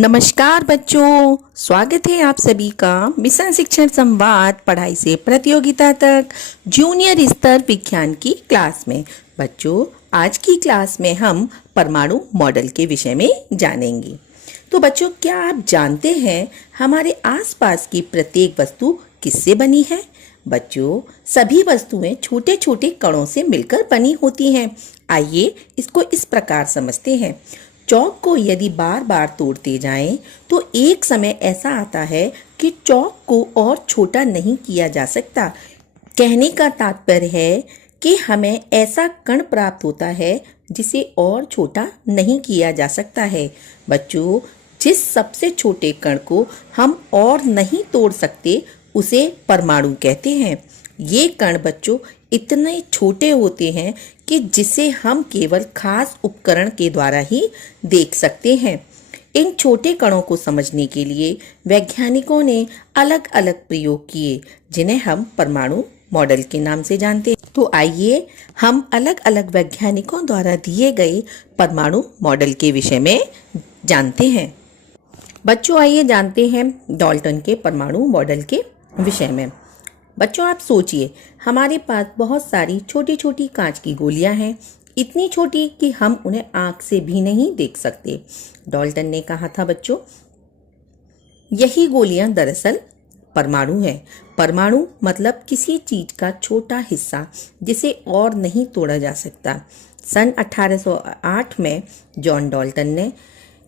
नमस्कार बच्चों, स्वागत है आप सभी का मिशन शिक्षण संवाद पढ़ाई से प्रतियोगिता तक जूनियर स्तर विज्ञान की क्लास में। बच्चों, आज की क्लास में हम परमाणु मॉडल के विषय में जानेंगे। तो बच्चों, क्या आप जानते हैं हमारे आसपास की प्रत्येक वस्तु किससे बनी है? बच्चों, सभी वस्तुएं छोटे छोटे कणों से मिलकर बनी होती हैं। आइए इसको इस प्रकार समझते हैं। चौक को यदि बार बार तोड़ते जाएं तो एक समय ऐसा आता है कि चौक को और छोटा नहीं किया जा सकता। कहने का तात्पर्य है कि हमें ऐसा कण प्राप्त होता है जिसे और छोटा नहीं किया जा सकता है। बच्चों, जिस सबसे छोटे कण को हम और नहीं तोड़ सकते उसे परमाणु कहते हैं। ये कण बच्चों इतने छोटे होते हैं कि जिसे हम केवल खास उपकरण के द्वारा ही देख सकते हैं। इन छोटे कणों को समझने के लिए वैज्ञानिकों ने अलग अलग प्रयोग किए जिन्हें हम परमाणु मॉडल के नाम से जानते हैं। तो आइए हम अलग अलग वैज्ञानिकों द्वारा दिए गए परमाणु मॉडल के विषय में जानते हैं। बच्चों, आइए जानते हैं डाल्टन के परमाणु मॉडल के विषय में। बच्चों, आप सोचिए, हमारे पास बहुत सारी छोटी छोटी कांच की गोलियां हैं, इतनी छोटी कि हम उन्हें आंख से भी नहीं देख सकते। डाल्टन ने कहा था बच्चों, यही गोलियां दरअसल परमाणु है। परमाणु मतलब किसी चीज का छोटा हिस्सा जिसे और नहीं तोड़ा जा सकता। सन 1808 में जॉन डाल्टन ने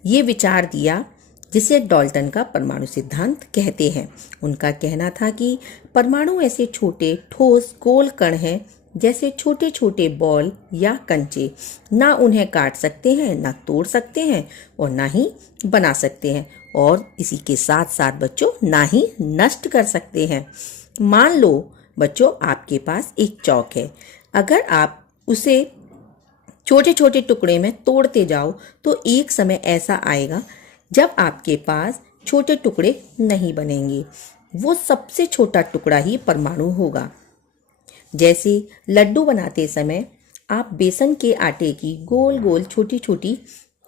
ये विचार दिया जिसे डाल्टन का परमाणु सिद्धांत कहते हैं। उनका कहना था कि परमाणु ऐसे छोटे ठोस गोल कण हैं जैसे छोटे छोटे बॉल या कंचे। ना उन्हें काट सकते हैं, ना तोड़ सकते हैं और ना ही बना सकते हैं, और इसी के साथ साथ बच्चों ना ही नष्ट कर सकते हैं। मान लो बच्चों, आपके पास एक चौक है। अगर आप उसे छोटे छोटे टुकड़े में तोड़ते जाओ तो एक समय ऐसा आएगा जब आपके पास छोटे टुकड़े नहीं बनेंगे। वो सबसे छोटा टुकड़ा ही परमाणु होगा। जैसे लड्डू बनाते समय आप बेसन के आटे की गोल गोल छोटी छोटी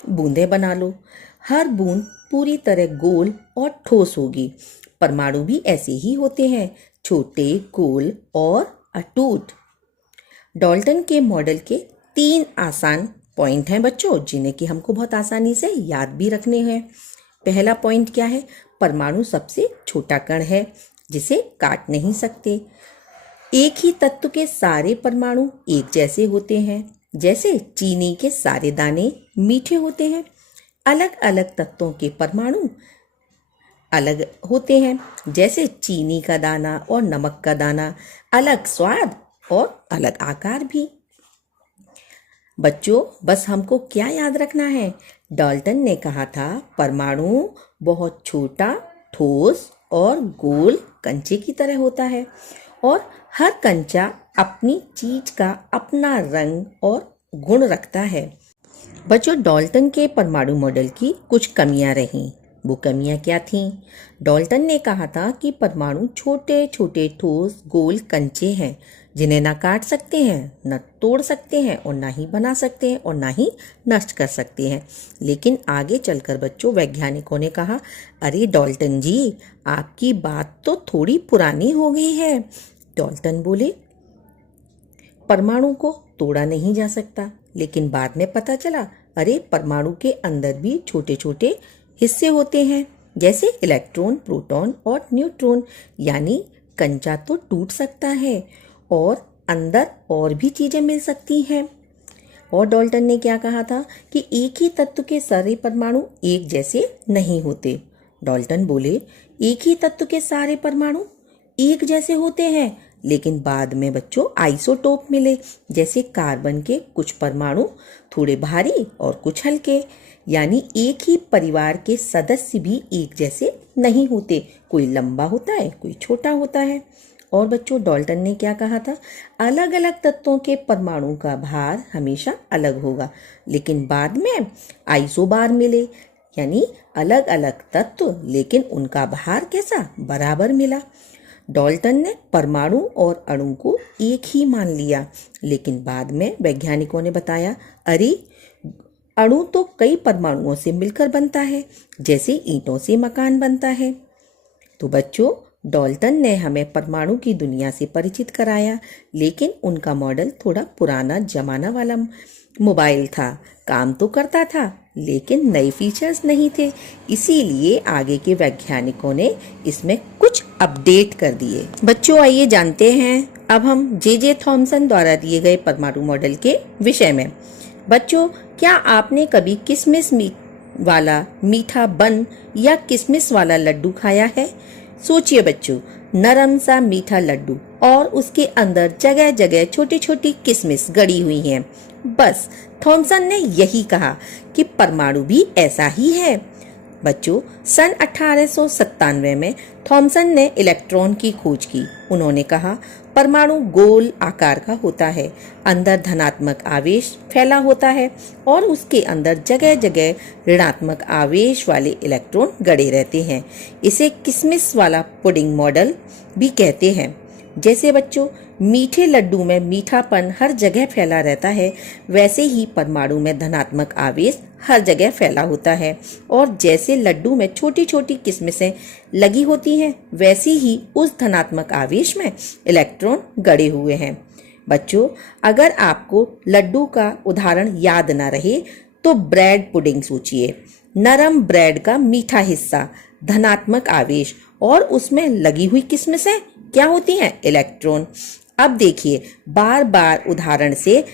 बूंदें बना लो। हर बूंद पूरी तरह गोल और ठोस होगी। परमाणु भी ऐसे ही होते हैं, छोटे, गोल और अटूट। डाल्टन के मॉडल के 3 आसान पॉइंट हैं बच्चों, जिन्हें कि हमको बहुत आसानी से याद भी रखने हैं। पहला पॉइंट क्या है? परमाणु सबसे छोटा कण है जिसे काट नहीं सकते। एक ही तत्व के सारे परमाणु एक जैसे होते हैं, जैसे चीनी के सारे दाने मीठे होते हैं। अलग अलग तत्वों के परमाणु अलग होते हैं, जैसे चीनी का दाना और नमक का दाना, अलग स्वाद और अलग आकार भी। बच्चों, बस हमको क्या याद रखना है? डाल्टन ने कहा था परमाणु बहुत छोटा, ठोस और गोल कंचे की तरह होता है, और हर कंचा अपनी चीज का अपना रंग और गुण रखता है। बच्चों, डाल्टन के परमाणु मॉडल की कुछ कमियां रहीं। वो कमियां क्या थीं? डाल्टन ने कहा था कि परमाणु छोटे छोटे ठोस गोल कंचे हैं जिन्हें ना काट सकते हैं, न तोड़ सकते हैं और ना ही बना सकते हैं और ना ही नष्ट कर सकते हैं। लेकिन आगे चलकर बच्चों वैज्ञानिकों ने कहा, अरे डाल्टन जी, आपकी बात तो थोड़ी पुरानी हो गई है। डाल्टन बोले, परमाणु को तोड़ा नहीं जा सकता। लेकिन बाद में पता चला, अरे परमाणु के अंदर भी छोटे छोटे हिस्से होते हैं, जैसे इलेक्ट्रॉन, प्रोटॉन और न्यूट्रॉन। यानी कंचा तो टूट सकता है और अंदर और भी चीजें मिल सकती हैं। और डाल्टन ने क्या कहा था कि एक ही तत्व के सारे परमाणु एक जैसे नहीं होते। डाल्टन बोले, एक ही तत्व के सारे परमाणु एक जैसे होते हैं, लेकिन बाद में बच्चों आइसोटोप मिले, जैसे कार्बन के कुछ परमाणु थोड़े भारी और कुछ हल्के। यानी एक ही परिवार के सदस्य भी एक जैसे नहीं होते, कोई लंबा होता है, कोई छोटा होता है। और बच्चों, डाल्टन ने क्या कहा था? अलग अलग तत्वों के परमाणु का भार हमेशा अलग होगा, लेकिन बाद में आइसोबार मिले, यानी अलग अलग तत्व लेकिन उनका भार कैसा? बराबर मिला। डाल्टन ने परमाणु और अणु को एक ही मान लिया, लेकिन बाद में वैज्ञानिकों ने बताया, अरे अणु तो कई परमाणुओं से मिलकर बनता है, जैसे ईंटों से मकान बनता है। तो बच्चों, डाल्टन ने हमें परमाणु की दुनिया से परिचित कराया, लेकिन उनका मॉडल थोड़ा पुराना जमाना वाला मोबाइल था। काम तो करता था, लेकिन नए फीचर्स नहीं थे। इसीलिए आगे के वैज्ञानिकों ने इसमें कुछ अपडेट कर दिए। बच्चों, आइए जानते हैं अब हम जे थॉमसन द्वारा दिए गए परमाणु मॉडल के विषय में। बच्चों, क्या आपने कभी किशमिश वाला मीठा बन या किशमिश वाला लड्डू खाया है? सोचिए बच्चों, नरम सा मीठा लड्डू और उसके अंदर जगह जगह छोटी छोटी किशमिश गड़ी हुई हैं। बस थॉमसन ने यही कहा कि परमाणु भी ऐसा ही है। बच्चों, सन 1897 में थॉमसन ने इलेक्ट्रॉन की खोज की। उन्होंने कहा, परमाणु गोल आकार का होता है, अंदर धनात्मक आवेश फैला होता है और उसके अंदर जगह जगह ऋणात्मक आवेश वाले इलेक्ट्रॉन गड़े रहते हैं। इसे किशमिश वाला पुडिंग मॉडल भी कहते हैं। जैसे बच्चों, मीठे लड्डू में मीठापन हर जगह फैला रहता है, वैसे ही परमाणु में धनात्मक आवेश हर जगह फैला होता है। और जैसे लड्डू में छोटी छोटी किशमिशें लगी होती हैं, वैसे ही उस धनात्मक आवेश में इलेक्ट्रॉन गड़े हुए हैं। बच्चों, अगर आपको लड्डू का उदाहरण याद ना रहे तो ब्रेड पुडिंग सोचिए। नरम ब्रेड का मीठा हिस्सा धनात्मक आवेश और उसमें लगी हुई किशमिशें क्या होती हैं? इलेक्ट्रॉन। अब देखिए, बार बार उदाहरण से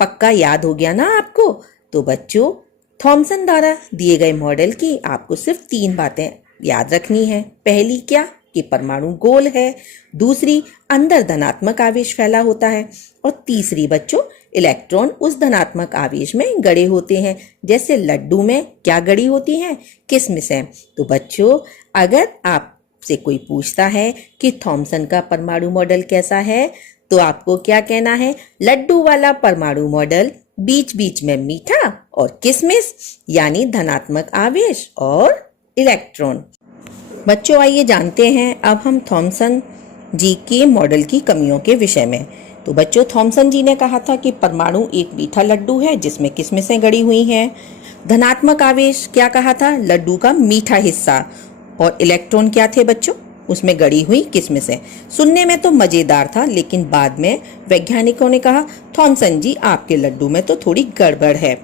पक्का याद हो गया ना आपको? तो बच्चों, थॉमसन द्वारा दिए गए मॉडल की आपको सिर्फ 3 बातें याद रखनी है। पहली क्या? कि परमाणु गोल है। दूसरी, अंदर धनात्मक आवेश फैला होता है। और तीसरी बच्चों, इलेक्ट्रॉन उस धनात्मक आवेश में गड़े होते हैं। जैसे लड्डू में क्या गड़ी होती हैं? किशमिशें। तो बच्चों, अगर आपसे कोई पूछता है कि थॉमसन का परमाणु मॉडल कैसा है, तो आपको क्या कहना है? लड्डू वाला परमाणु मॉडल, बीच बीच में मीठा और किशमिश, यानी धनात्मक आवेश और इलेक्ट्रॉन। बच्चों, आइए जानते हैं अब हम थॉमसन जी के मॉडल की कमियों के विषय में। तो बच्चों, थॉमसन जी ने कहा था कि परमाणु एक मीठा लड्डू है जिसमें किशमिशें गड़ी हुई हैं। धनात्मक आवेश क्या कहा था? लड्डू का मीठा हिस्सा। और इलेक्ट्रॉन क्या थे बच्चों? उसमें गड़ी हुई किशमिशें। सुनने में तो मजेदार था, लेकिन बाद में वैज्ञानिकों ने कहा, थॉमसन जी, आपके लड्डू में तो थोड़ी गड़बड़ है।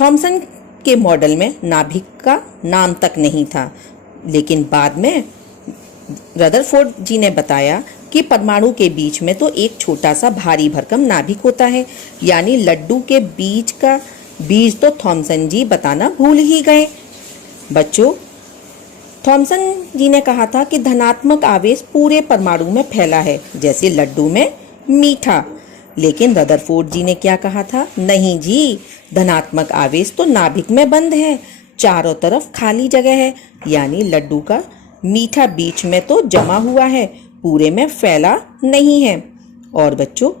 थॉमसन के मॉडल में नाभिक का नाम तक नहीं था, लेकिन बाद में रदरफोर्ड जी ने बताया कि परमाणु के बीच में तो एक छोटा सा भारी भरकम नाभिक होता है, यानी लड्डू के बीच का बीज तो थॉमसन जी बताना भूल ही गए। बच्चों, थॉमसन जी ने कहा था कि धनात्मक आवेश पूरे परमाणु में फैला है, जैसे लड्डू में मीठा। लेकिन रदरफोर्ड जी ने क्या कहा था? नहीं जी, धनात्मक आवेश तो नाभिक में बंद है, चारों तरफ खाली जगह है, यानी लड्डू का मीठा बीच में तो जमा हुआ है, पूरे में फैला नहीं है। और बच्चों,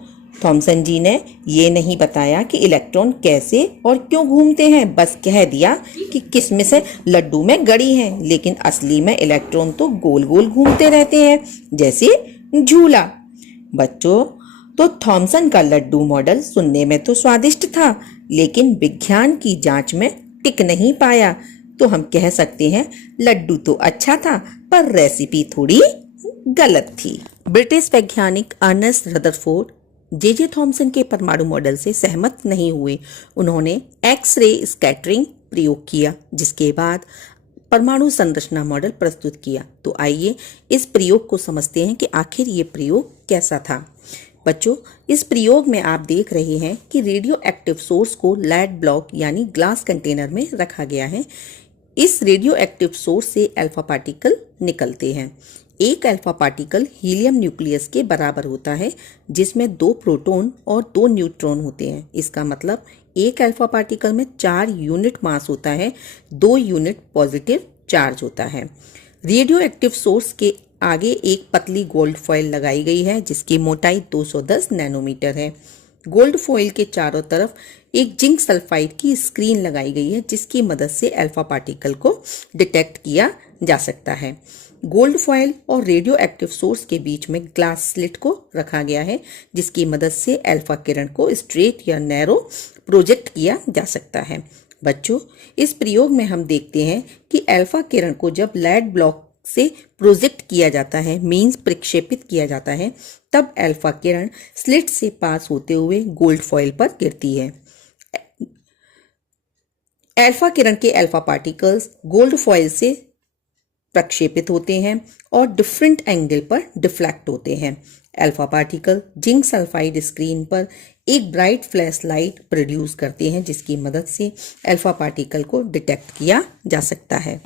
थॉमसन जी ने ये नहीं बताया कि इलेक्ट्रॉन कैसे और क्यों घूमते हैं, बस कह दिया कि किशमिशें लड्डू में गड़ी हैं, लेकिन असली में इलेक्ट्रॉन तो गोल गोल घूमते रहते हैं, जैसे झूला। बच्चों, तो थॉमसन का लड्डू मॉडल सुनने में तो स्वादिष्ट था, लेकिन विज्ञान की जांच में टिक नहीं पाया। तो हम कह सकते हैं लड्डू तो अच्छा था, पर रेसिपी थोड़ी गलत थी। ब्रिटिश वैज्ञानिक अर्नेस्ट रदरफोर्ड जे थॉमसन के परमाणु मॉडल से सहमत नहीं हुए। उन्होंने एक्स-रे स्कैटरिंग प्रयोग किया, जिसके बाद परमाणु संरचना मॉडल प्रस्तुत किया। तो आइए इस प्रयोग को समझते हैं कि आखिर ये प्रयोग कैसा था। बच्चों, इस प्रयोग में आप देख रहे हैं कि रेडियो एक्टिव सोर्स को लेड ब्लॉक यानी ग्लास कंटेनर में रखा गया है। इस रेडियो एक्टिव सोर्स से अल्फा पार्टिकल निकलते हैं। एक अल्फा पार्टिकल हीलियम न्यूक्लियस के बराबर होता है, जिसमें 2 प्रोटॉन और 2 न्यूट्रॉन होते हैं। इसका मतलब एक अल्फा पार्टिकल में 4 यूनिट मास होता है, 2 यूनिट पॉजिटिव चार्ज होता है। रेडियो एक्टिव सोर्स के आगे एक पतली गोल्ड फॉइल लगाई गई है, जिसकी मोटाई 210 नैनोमीटर है। गोल्ड फॉइल के चारों तरफ एक जिंक सल्फाइड की स्क्रीन लगाई गई है, जिसकी मदद से अल्फा पार्टिकल को डिटेक्ट किया जा सकता है। गोल्ड फॉयल और रेडियो एक्टिव सोर्स के बीच में ग्लास स्लिट को रखा गया है, जिसकी मदद से अल्फा किरण को स्ट्रेट या नैरो प्रोजेक्ट किया जा सकता है। बच्चों, इस प्रयोग में हम देखते हैं कि अल्फा किरण को जब लेड ब्लॉक से प्रोजेक्ट किया जाता है, मीन्स प्रक्षेपित किया जाता है, तब अल्फा किरण स्लिट से पास होते हुए गोल्ड फॉयल पर गिरती है। अल्फा किरण के अल्फा पार्टिकल्स गोल्ड फॉयल से प्रक्षेपित होते हैं और डिफरेंट एंगल पर डिफ्लेक्ट होते हैं। Alpha particle zinc sulphide screen पर एक ब्राइट फ्लैश लाइट प्रोड्यूस करते हैं, जिसकी मदद से अल्फा पार्टिकल को डिटेक्ट किया जा सकता है।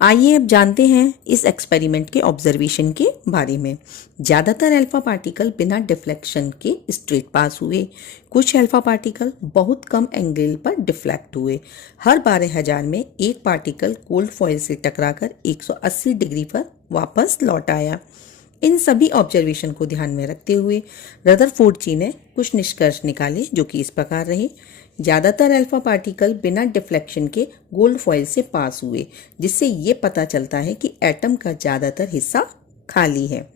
आइए अब जानते हैं इस एक्सपेरिमेंट के ऑब्जर्वेशन के बारे में। ज़्यादातर अल्फा पार्टिकल बिना डिफ्लेक्शन के स्ट्रेट पास हुए। कुछ अल्फा पार्टिकल बहुत कम एंगल पर डिफ्लेक्ट हुए। हर 12,000 में एक पार्टिकल गोल्ड फॉयल से टकराकर 180 डिग्री पर वापस लौट आया। इन सभी ऑब्जर्वेशन को ध्यान में रखते हुए रदरफोर्ड जी ने कुछ निष्कर्ष निकाले, जो कि इस प्रकार रहे। ज़्यादातर अल्फा पार्टिकल बिना डिफ्लेक्शन के गोल्ड फॉयल से पास हुए, जिससे ये पता चलता है कि एटम का ज़्यादातर हिस्सा खाली है।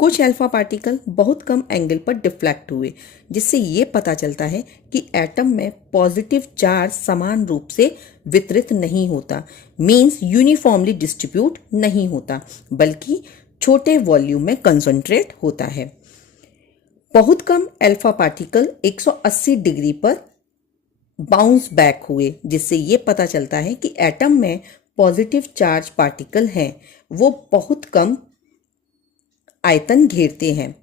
कुछ अल्फा पार्टिकल बहुत कम एंगल पर डिफ्लेक्ट हुए, जिससे ये पता चलता है कि एटम में पॉजिटिव चार्ज समान रूप से वितरित नहीं होता, मीन्स यूनिफॉर्मली डिस्ट्रीब्यूट नहीं होता, बल्कि छोटे वॉल्यूम में कंसंट्रेट होता है। बहुत कम अल्फा पार्टिकल 180 डिग्री पर बाउंस बैक हुए, जिससे ये पता चलता है कि एटम में पॉजिटिव चार्ज पार्टिकल हैं, वो बहुत कम आयतन घेरते हैं।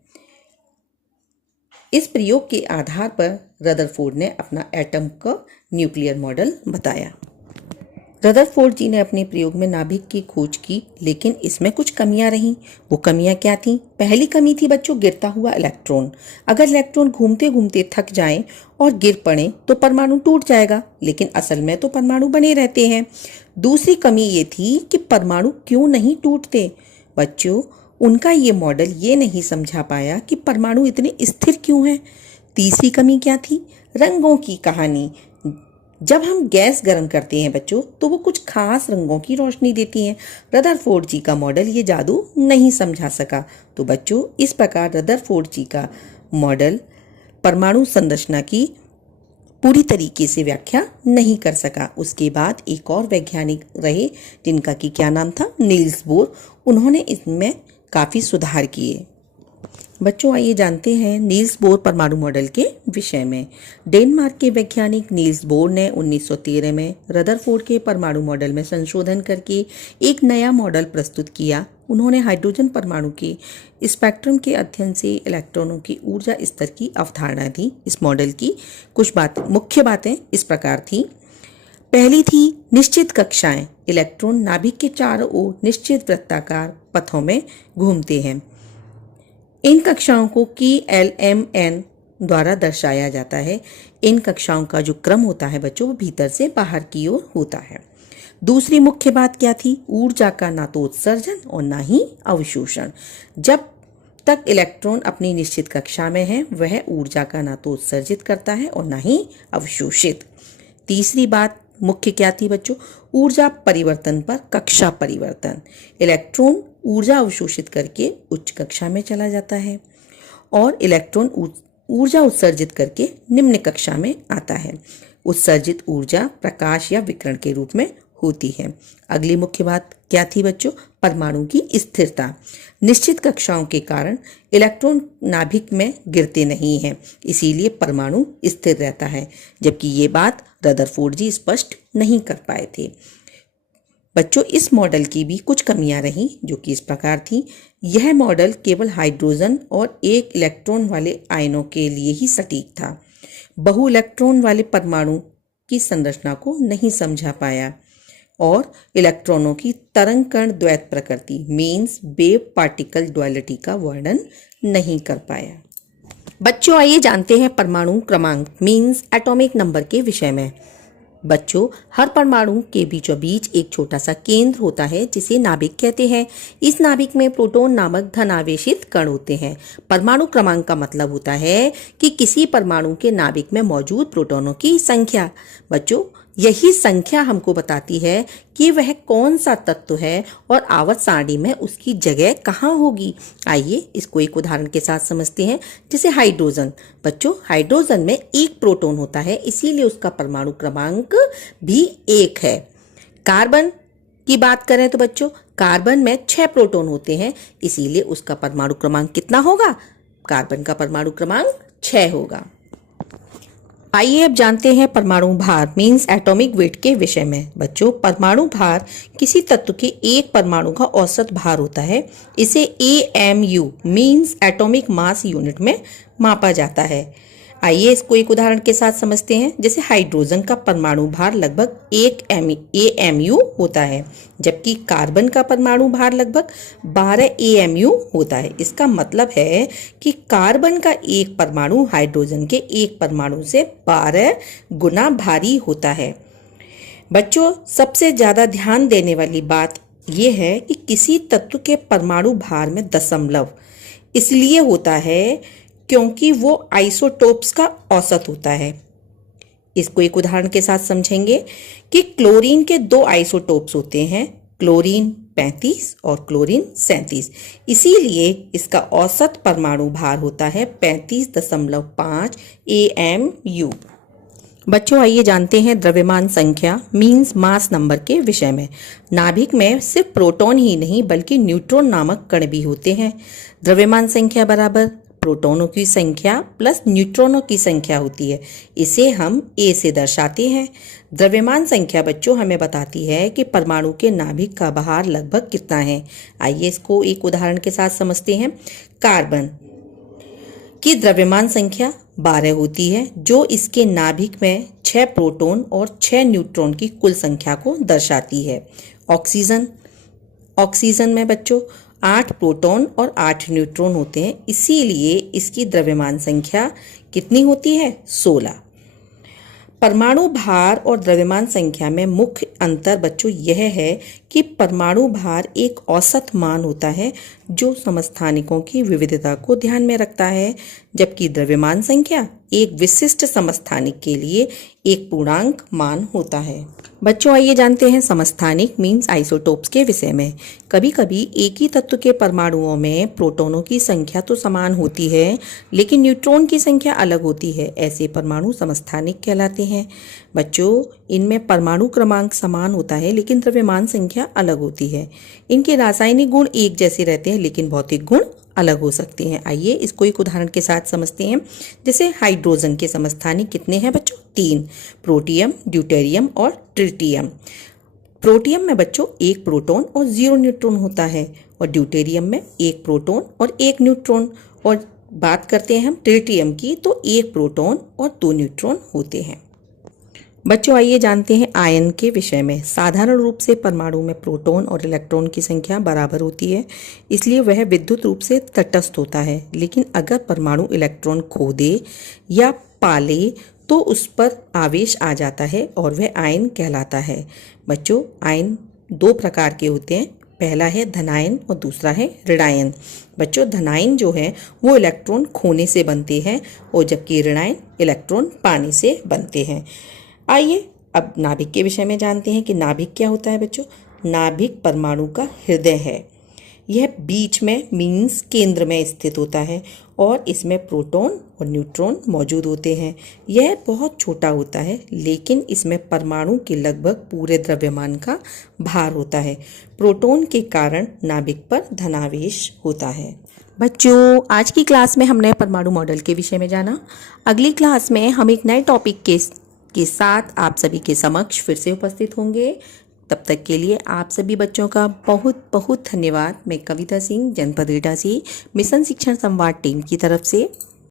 इस प्रयोग के आधार पर रदरफोर्ड ने अपना एटम का न्यूक्लियर मॉडल बताया। रदरफोर्ड जी ने अपने प्रयोग में नाभिक की खोज की, लेकिन इसमें कुछ कमियां रहीं। वो कमियां क्या थीं? पहली कमी थी बच्चों, गिरता हुआ इलेक्ट्रॉन। अगर इलेक्ट्रॉन घूमते घूमते थक जाएं और गिर पड़े तो परमाणु टूट जाएगा, लेकिन असल में तो परमाणु बने रहते हैं। दूसरी कमी ये थी कि परमाणु क्यों नहीं टूटते। बच्चों, उनका ये मॉडल ये नहीं समझा पाया कि परमाणु इतने स्थिर क्यों हैं। तीसरी कमी क्या थी? रंगों की कहानी। जब हम गैस गर्म करते हैं बच्चों, तो वो कुछ खास रंगों की रोशनी देती हैं। रदरफोर्ड जी का मॉडल ये जादू नहीं समझा सका। तो बच्चों, इस प्रकार रदरफोर्ड जी का मॉडल परमाणु संरचना की पूरी तरीके से व्याख्या नहीं कर सका। उसके बाद एक और वैज्ञानिक रहे, जिनका कि क्या नाम था? Niels Bohr. उन्होंने इसमें काफ़ी सुधार किए। बच्चों, आइए जानते हैं नील्स बोर परमाणु मॉडल के विषय में। डेनमार्क के वैज्ञानिक नील्स बोर ने 1913 में रदरफोर्ड के परमाणु मॉडल में संशोधन करके एक नया मॉडल प्रस्तुत किया। उन्होंने हाइड्रोजन परमाणु के स्पेक्ट्रम के अध्ययन से इलेक्ट्रॉनों की ऊर्जा स्तर की अवधारणा दी। इस मॉडल की कुछ मुख्य बातें इस प्रकार थी। पहली थी निश्चित कक्षाएं। इलेक्ट्रॉन नाभिक के चारों ओर निश्चित वृत्ताकार पथों में घूमते हैं। इन कक्षाओं को KLMN द्वारा दर्शाया जाता है। इन कक्षाओं का जो क्रम होता है बच्चों, वो भीतर से बाहर की ओर होता है। दूसरी मुख्य बात क्या थी? ऊर्जा का ना तो उत्सर्जन और ना ही अवशोषण। जब तक इलेक्ट्रॉन अपनी निश्चित कक्षा में है, वह ऊर्जा का ना तो उत्सर्जित करता है और ना ही अवशोषित। तीसरी बात मुख्य क्या थी बच्चों? ऊर्जा परिवर्तन पर कक्षा परिवर्तन। इलेक्ट्रॉन ऊर्जा अवशोषित करके उच्च कक्षा में चला जाता है और इलेक्ट्रॉन ऊर्जा उत्सर्जित करके निम्न कक्षा में आता है। उत्सर्जित ऊर्जा प्रकाश या विकिरण के रूप में होती है। अगली मुख्य बात क्या थी बच्चों? परमाणु की स्थिरता। निश्चित कक्षाओं के कारण इलेक्ट्रॉन नाभिक में गिरते नहीं हैं, इसीलिए परमाणु स्थिर रहता है, जबकि ये बात रदरफोर्ड जी स्पष्ट नहीं कर पाए थे। बच्चों, इस मॉडल की भी कुछ कमियां रहीं, जो कि इस प्रकार थी। यह मॉडल केवल हाइड्रोजन और एक इलेक्ट्रॉन वाले आयनों के लिए ही सटीक था। बहु इलेक्ट्रॉन वाले परमाणु की संरचना को नहीं समझा पाया और इलेक्ट्रॉनों की तरंग कण द्वैत प्रकृति मीन्स वेव पार्टिकल डुअलिटी का वर्णन नहीं कर पाया। बच्चों, आइए जानते हैं परमाणु क्रमांक मीन्स एटॉमिक नंबर के विषय में। बच्चों, हर परमाणु के बीचों बीच एक छोटा सा केंद्र होता है, जिसे नाभिक कहते हैं। इस नाभिक में प्रोटॉन नामक धनावेशित कण होते हैं। परमाणु क्रमांक का मतलब होता है कि किसी परमाणु के नाभिक में मौजूद प्रोटॉनों की संख्या। बच्चों, यही संख्या हमको बताती है कि वह कौन सा तत्व है और आवर्त सारणी में उसकी जगह कहाँ होगी। आइए इसको एक उदाहरण के साथ समझते हैं। जैसे हाइड्रोजन। बच्चों, हाइड्रोजन में एक प्रोटॉन होता है, इसीलिए उसका परमाणु क्रमांक भी 1 है। कार्बन की बात करें तो बच्चों, कार्बन में 6 प्रोटॉन होते हैं, इसीलिए उसका परमाणु क्रमांक कितना होगा? कार्बन का परमाणु क्रमांक 6 होगा। आइए अब जानते हैं परमाणु भार मीन्स एटॉमिक वेट के विषय में। बच्चों, परमाणु भार किसी तत्व के एक परमाणु का औसत भार होता है। इसे AMU means atomic mass unit में मापा जाता है। आइए इसको एक उदाहरण के साथ समझते हैं। जैसे हाइड्रोजन का परमाणु भार लगभग 1 AMU होता है, जबकि कार्बन का परमाणु भार लगभग 12 AMU होता है। इसका मतलब है कि कार्बन का एक परमाणु हाइड्रोजन के एक परमाणु से 12 गुना भारी होता है। बच्चों, सबसे ज्यादा ध्यान देने वाली बात यह है कि किसी तत्व के परमाणु भार में दशमलव इसलिए होता है क्योंकि वो आइसोटोप्स का औसत होता है। इसको एक उदाहरण के साथ समझेंगे कि क्लोरीन के 2 आइसोटोप्स होते हैं, क्लोरीन 35 और क्लोरीन 37। इसीलिए इसका औसत परमाणु भार होता है 35.5 AMU। बच्चों, आइए जानते हैं द्रव्यमान संख्या मीन्स मास नंबर के विषय में। नाभिक में सिर्फ प्रोटॉन ही नहीं बल्कि न्यूट्रॉन नामक कण भी होते हैं। द्रव्यमान संख्या बराबर प्रोटॉनों की संख्या प्लस न्यूट्रॉनों की संख्या होती है। इसे हम A से दर्शाते हैं। द्रव्यमान संख्या बच्चों हमें बताती है कि परमाणु के नाभिक का भार लगभग कितना है। आइए इसको एक उदाहरण के साथ समझते हैं। कार्बन की द्रव्यमान संख्या 12 होती है, जो इसके नाभिक में 6 प्रोटॉन और 6 न्यूट्रॉन की कुल संख्या को दर्शाती है। ऑक्सीजन में बच्चों 8 प्रोटॉन और 8 न्यूट्रॉन होते हैं, इसीलिए इसकी द्रव्यमान संख्या कितनी होती है? 16। परमाणु भार और द्रव्यमान संख्या में मुख्य अंतर बच्चों यह है कि परमाणु भार एक औसत मान होता है जो समस्थानिकों की विविधता को ध्यान में रखता है, जबकि द्रव्यमान संख्या एक विशिष्ट समस्थानिक के लिए एक पूर्णांक मान होता है। बच्चों, आइए जानते हैं समस्थानिक मीन्स आइसोटोप्स के विषय में। कभी कभी एक ही तत्व के परमाणुओं में प्रोटॉनों की संख्या तो समान होती है, लेकिन न्यूट्रॉन की संख्या अलग होती है। ऐसे परमाणु समस्थानिक कहलाते हैं। बच्चों, इनमें परमाणु क्रमांक समान होता है, लेकिन द्रव्यमान संख्या अलग होती है। इनके रासायनिक गुण एक जैसे रहते हैं, लेकिन भौतिक गुण अलग हो सकते हैं। आइए इसको एक उदाहरण के साथ समझते हैं। जैसे हाइड्रोजन के समस्थानिक कितने हैं बच्चों? 3, प्रोटियम, ड्यूटेरियम और ट्रिटियम। प्रोटियम में बच्चों 1 प्रोटॉन और 0 न्यूट्रॉन होता है, और ड्यूटेरियम में 1 प्रोटॉन और 1 न्यूट्रॉन। और बात करते हैं हम ट्रिटियम की, तो 1 प्रोटॉन और 2 न्यूट्रॉन होते हैं। बच्चों, आइए जानते हैं आयन के विषय में। साधारण रूप से परमाणु में प्रोटॉन और इलेक्ट्रॉन की संख्या बराबर होती है, इसलिए वह विद्युत रूप से तटस्थ होता है। लेकिन अगर परमाणु इलेक्ट्रॉन खो दे या पाले तो उस पर आवेश आ जाता है और वह आयन कहलाता है। बच्चों, आयन 2 प्रकार के होते हैं। पहला है धनायन और दूसरा है ऋणायन। बच्चों, धनायन जो है वो इलेक्ट्रॉन खोने से बनते हैं, और जबकि ऋणायन इलेक्ट्रॉन पाने से बनते हैं। आइए अब नाभिक के विषय में जानते हैं कि नाभिक क्या होता है। बच्चों, नाभिक परमाणु का हृदय है। यह बीच में मीन्स केंद्र में स्थित होता है, और इसमें प्रोटॉन और न्यूट्रॉन मौजूद होते हैं। यह बहुत छोटा होता है, लेकिन इसमें परमाणु के लगभग पूरे द्रव्यमान का भार होता है। प्रोटॉन के कारण नाभिक पर धनावेश होता है। बच्चों, आज की क्लास में हमने परमाणु मॉडल के विषय में जाना। अगली क्लास में हम एक नए टॉपिक के साथ आप सभी के समक्ष फिर से उपस्थित होंगे। तब तक के लिए आप सभी बच्चों का बहुत बहुत धन्यवाद। मैं कविता सिंह, जनपद एटा से मिशन शिक्षण संवाद टीम की तरफ से।